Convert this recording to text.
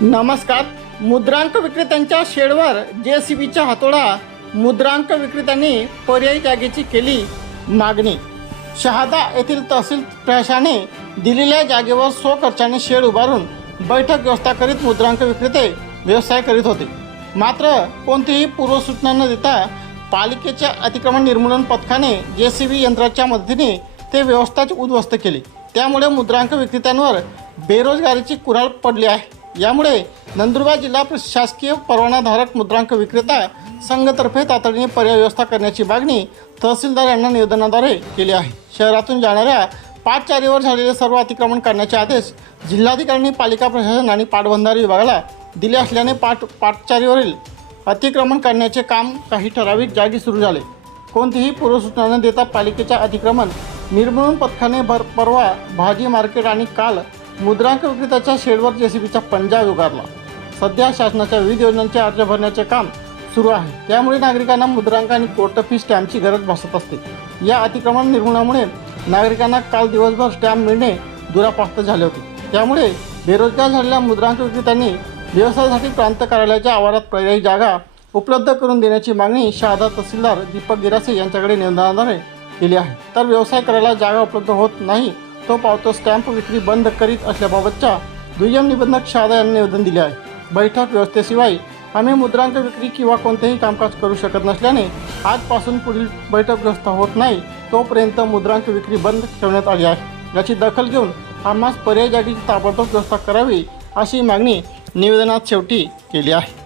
नमस्कार. मुद्रांक विक्रेत्यांच्या शेडवर जे सी बीचा हातोडा मुद्रांक विक्रेत्यांनी पर्यायी जागेची केली मागणी. शहादा येथील तहसील प्रशासनाने दिलेल्या जागेवर स्वखर्चाने शेड उभारून बैठक व्यवस्था करीत मुद्रांक विक्रेते व्यवसाय करीत होते. मात्र कोणतीही पूर्वसूचना न देता पालिकेच्या अतिक्रमण निर्मूलन पथकाने जे सी बी यंत्राच्या मदतीने ते व्यवस्थाच उद्ध्वस्त केली. त्यामुळे मुद्रांक विक्रेत्यांवर बेरोजगारीची कुऱ्हाड पडली आहे. यामुळे नंदुरबार जिल्हा शासकीय परवानाधारक मुद्रांक विक्रेता संघतर्फे तातडीने पर्याय व्यवस्था करण्याची मागणी तहसीलदार यांना निवेदनाद्वारे केली आहे. शहरातून जाणाऱ्या पाटचारीवर झालेले सर्व अतिक्रमण करण्याचे आदेश जिल्हाधिकाऱ्यांनी पालिका प्रशासन आणि पाटबंधारे विभागाला दिले असल्याने पाट पाटचारीवरील अतिक्रमण करण्याचे काम काही ठराविक जागी सुरू झाले. कोणतीही पूर्वसूचना न देता पालिकेच्या अतिक्रमण निर्मूलन पथकाने भर परवा भाजी मार्केट आणि काल मुद्रांक विक्रेत्याच्या शेडवर जेसीबीचा पंजा उगारला. सध्या शासनाच्या विविध योजनांचे अर्ज भरण्याचे काम सुरू आहे. त्यामुळे नागरिकांना मुद्रांक आणि कोर्ट फी स्टॅम्पची गरज भासत असते. या अतिक्रमण निर्मूलनामुळे नागरिकांना काल दिवसभर स्टॅम्प मिळणे दुरापास्त झाले होते. त्यामुळे बेरोजगार झालेल्या मुद्रांक विक्रेत्यांनी व्यवसायासाठी प्रांत कार्यालयाच्या आवारात पर्यायी जागा उपलब्ध करून देण्याची मागणी शहादा तहसीलदार दीपक गिरासे यांच्याकडे निवेदनाद्वारे केली आहे. तर व्यवसाय करायला जागा उपलब्ध होत नाही तो पावतो स्टॅम्प विक्री बंद करीत असल्याबाबतच्या दुय्यम निबंधक शहादा यांनी निवेदन दिले आहे. बैठक व्यवस्थेशिवाय आम्ही मुद्रांक विक्री किंवा कोणतेही कामकाज करू शकत नसल्याने आजपासून पुढील बैठक व्यवस्था होत नाही तोपर्यंत मुद्रांक विक्री बंद ठेवण्यात आली आहे. याची दखल घेऊन आम्हास पर्याय जागेची ताबडतोब व्यवस्था करावी अशी मागणी निवेदनात शेवटी केली आहे.